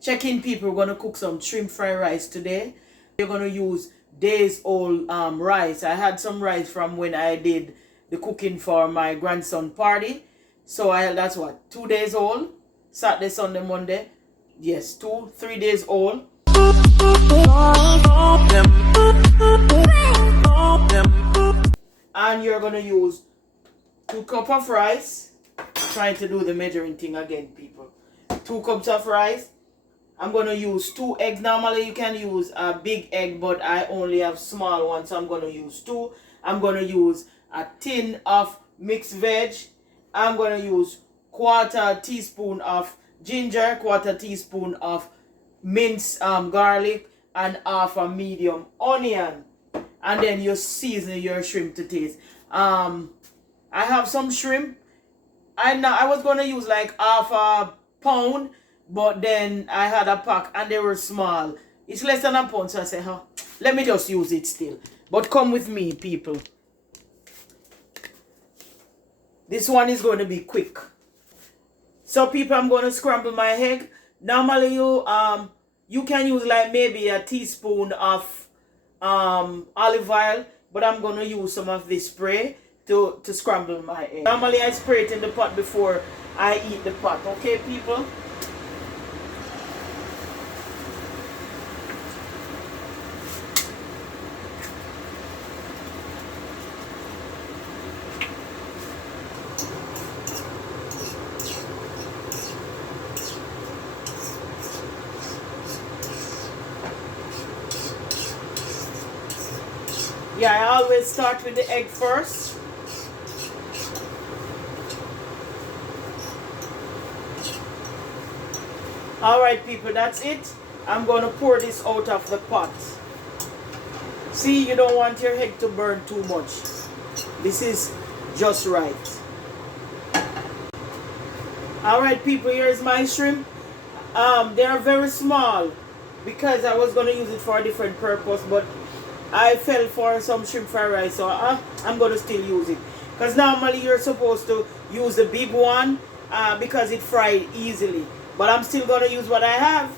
Check in, people. We're going to cook some shrimp fried rice today. We're going to use days old rice. I had some rice from when I did the cooking for my grandson party. So that's what, 2 days old? Saturday, Sunday, Monday. Yes, 3 days old. And you're going to use 2 cups of rice. Trying to do the measuring thing again, people. 2 cups of rice. I'm going to use 2 eggs. Normally you can use a big egg, but I only have small ones, so I'm going to use 2. I'm going to use a tin of mixed veg. I'm going to use 1/4 teaspoon of ginger, 1/4 teaspoon of minced garlic, and 1/2 medium onion. And then you season your shrimp to taste. I have some shrimp. I was going to use like 1/2 pound, but then I had a pack and they were small. It's less than a pound, so I said, let me just use it still. But come with me, people. This one is going to be quick. So, people, I'm going to scramble my egg. Normally, you can use like maybe a teaspoon of olive oil, but I'm going to use some of this spray to scramble my egg. Normally, I spray it in the pot before I eat the pot. Okay, people? Yeah, I always start with the egg first. Alright, people, that's it. I'm going to pour this out of the pot. See, you don't want your egg to burn too much. This is just right. Alright, people, here's my shrimp. They are very small because I was going to use it for a different purpose, but I fell for some shrimp fried rice, so I'm going to still use it. Because normally you're supposed to use the big one because it fried easily. But I'm still going to use what I have.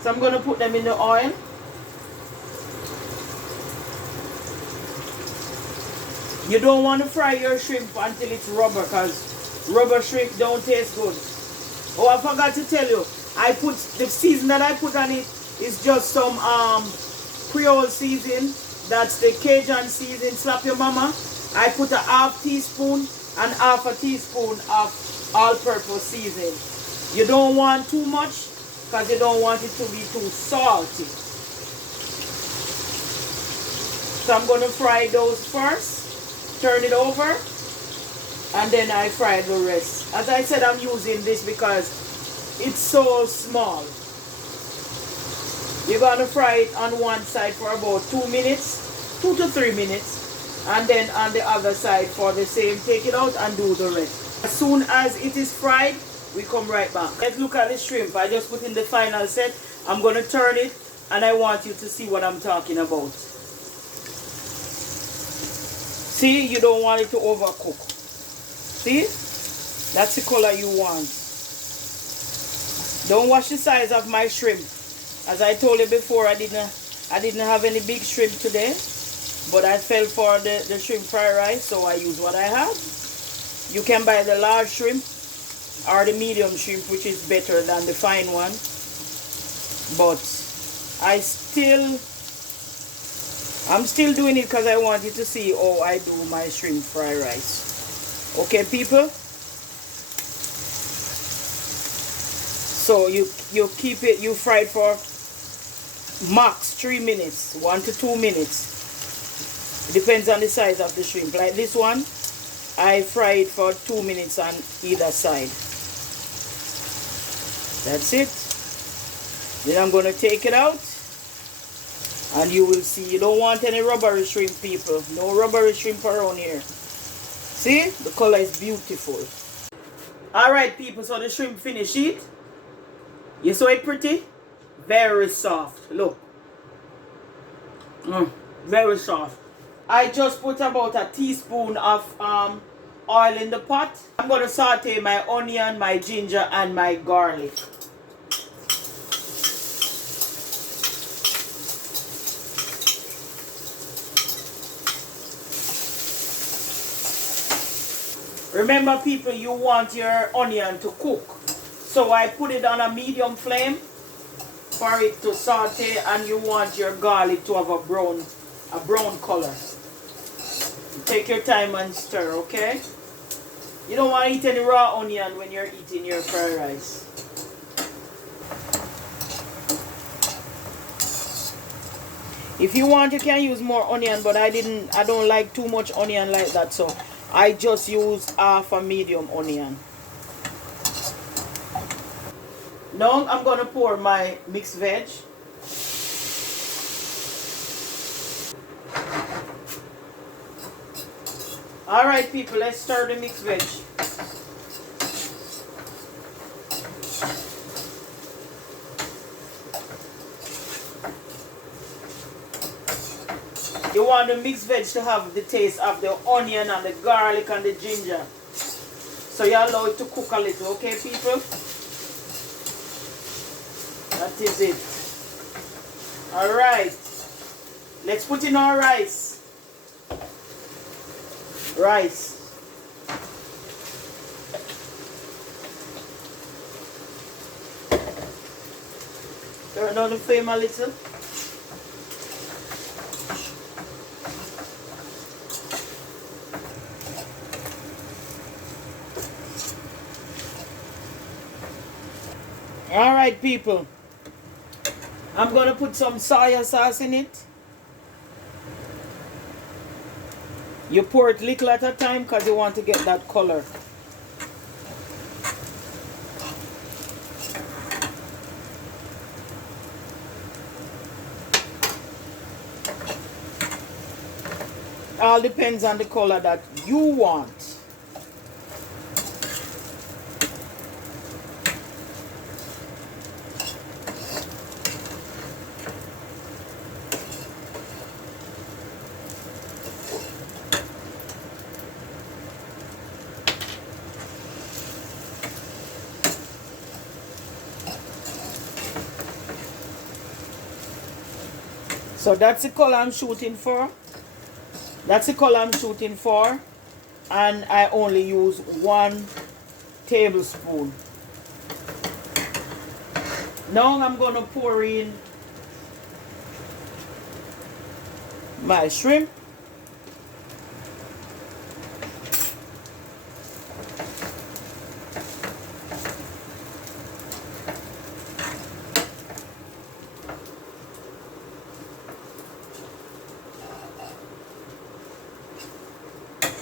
So I'm going to put them in the oil. You don't want to fry your shrimp until it's rubber, because rubber shrimp don't taste good. Oh, I forgot to tell you. The season that I put on it is just some Creole season. That's the Cajun season. Slap your mama. I put a 1/2 teaspoon and 1/2 teaspoon of all-purpose season. You don't want too much because you don't want it to be too salty. So I'm going to fry those first. Turn it over. And then I fry the rest. As I said, I'm using this because it's so small. You're going to fry it on one side for about 2 minutes, 2 to 3 minutes, and then on the other side for the same. Take it out and do the rest. As soon as it is fried, we come right back. Let's look at the shrimp. I just put in the final set. I'm going to turn it, and I want you to see what I'm talking about. See, you don't want it to overcook. See? That's the color you want. Don't watch the size of my shrimp. As I told you before, I didn't have any big shrimp today, but I fell for the shrimp fried rice, so I use what I have. You can buy the large shrimp or the medium shrimp, which is better than the fine one. But I'm still doing it because I want you to see how I do my shrimp fried rice. Okay, people? So you keep it, you fry it for max 3 minutes, 1 to 2 minutes. It depends on the size of the shrimp. Like this one, I fry it for 2 minutes on either side. That's it. Then I'm going to take it out. And you will see, you don't want any rubbery shrimp, people. No rubbery shrimp around here. See? The color is beautiful. Alright, people, so the shrimp finished it. You saw it pretty? Very soft. Look. Very soft. I just put about a teaspoon of oil in the pot. I'm going to saute my onion, my ginger, and my garlic. Remember people, you want your onion to cook. So I put it on a medium flame for it to saute, and you want your garlic to have a brown color. Take your time and stir, okay? You don't want to eat any raw onion when you're eating your fried rice. If you want, you can use more onion, but I don't like too much onion like that, so I just use half a medium onion. Now I'm gonna pour my mixed veg. Alright people, let's stir the mixed veg. You want the mixed veg to have the taste of the onion and the garlic and the ginger. So you allow it to cook a little, okay people? That is it. Alright. Let's put in our rice. Rice. Turn down the flame a little. Alright people, I'm going to put some soy sauce in it. You pour it little at a time because you want to get that color. All depends on the color that you want. So that's the color I'm shooting for. That's the color I'm shooting for. And I only use 1 tablespoon. Now I'm going to pour in my shrimp.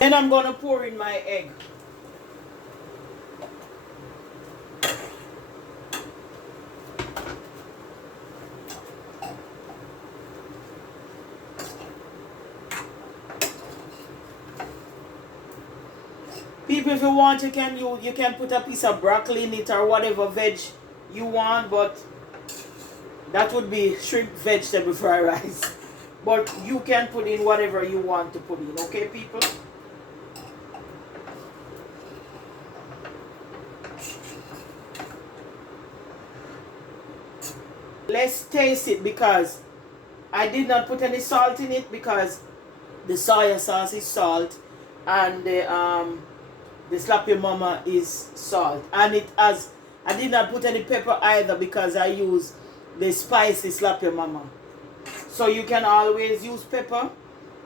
Then I'm going to pour in my egg. People, if you want, you can put a piece of broccoli in it or whatever veg you want, but that would be shrimp vegetable fried rice. But you can put in whatever you want to put in, okay people? Let's taste it because I did not put any salt in it because the soy sauce is salt and the Slap Your Mama is salt, and I did not put any pepper either because I use the spicy Slap Your Mama. So you can always use pepper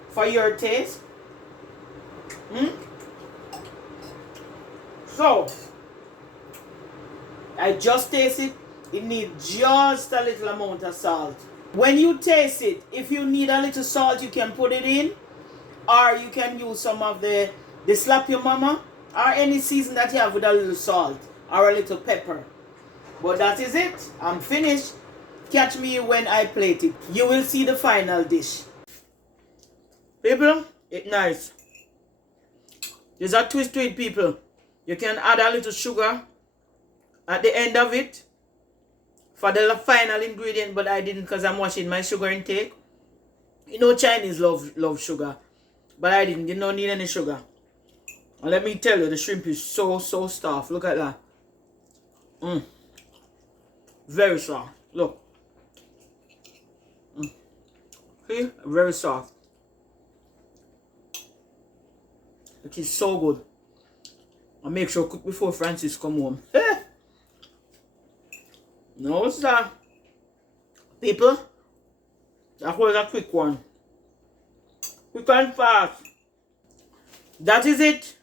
for your taste. So I just taste it. It needs just a little amount of salt. When you taste it, if you need a little salt, you can put it in, or you can use some of the Slap Your Mama or any season that you have with a little salt or a little pepper. But that is it. I'm finished. Catch me when I plate it. You will see the final dish. People, it's nice. There's a twist to it, people. You can add a little sugar at the end of it for the final ingredient, but I didn't because I'm watching my sugar intake. You know Chinese love sugar, but I didn't. You don't need any sugar. And let me tell you, the shrimp is so soft. Look at that. Very soft. Look. See? Very soft. It is so good. And make sure cook before Francis come home. No, sir. People, that was a quick one. Quick and fast. That is it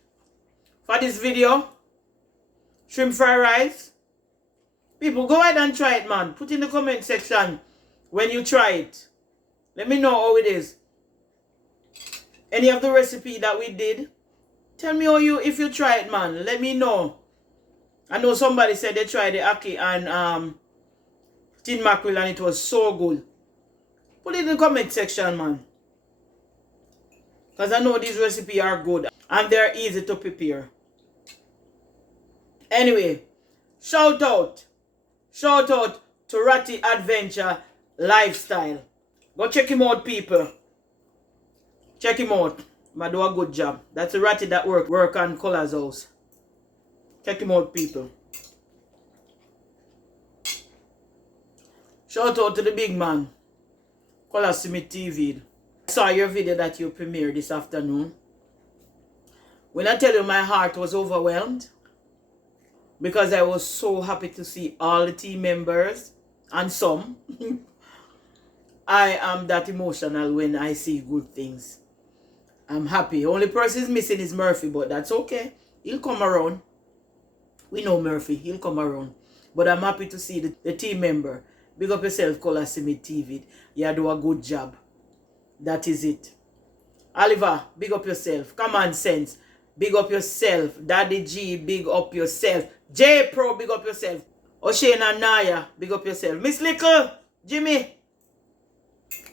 for this video. Shrimp fried rice. People, go ahead and try it, man. Put in the comment section when you try it. Let me know how it is. Any of the recipe that we did, tell me if you try it, man. Let me know. I know somebody said they tried the ackee and tin mackerel and it was so good. Put it in the comment section, man. Because I know these recipes are good and they're easy to prepare. Anyway, shout out to Ratty Adventure Lifestyle. Go check him out, people. Check him out. He do a good job. That's a Ratty that work on Color's house. Check him out, people. Shout out to the big man, Color Smith TV. I saw your video that you premiered this afternoon. When I tell you my heart was overwhelmed, because I was so happy to see all the team members and some. I am that emotional when I see good things. I'm happy. Only person is missing is Murphy, but that's okay. He'll come around. We know Murphy. He'll come around. But I'm happy to see the team member. Big up yourself, Color Smith TV. You do a good job. That is it. Oliver, big up yourself. Common Sense, big up yourself. Daddy G, big up yourself. J Pro, big up yourself. O'Shane and Naya, big up yourself. Miss Little, Jimmy,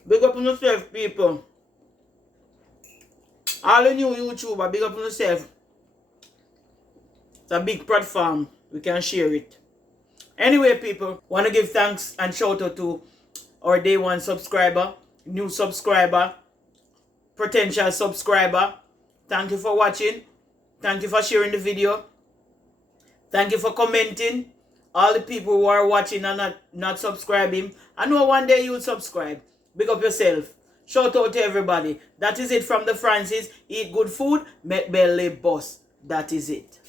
big up on yourself, people. All the new YouTuber, big up on yourself. It's a big platform. We can share it. Anyway, people, want to give thanks and shout out to our day one subscriber, new subscriber, potential subscriber. Thank you for watching. Thank you for sharing the video. Thank you for commenting. All the people who are watching and not subscribing. I know one day you'll subscribe. Big up yourself. Shout out to everybody. That is it from the Francis. Eat good food, make belly boss. That is it.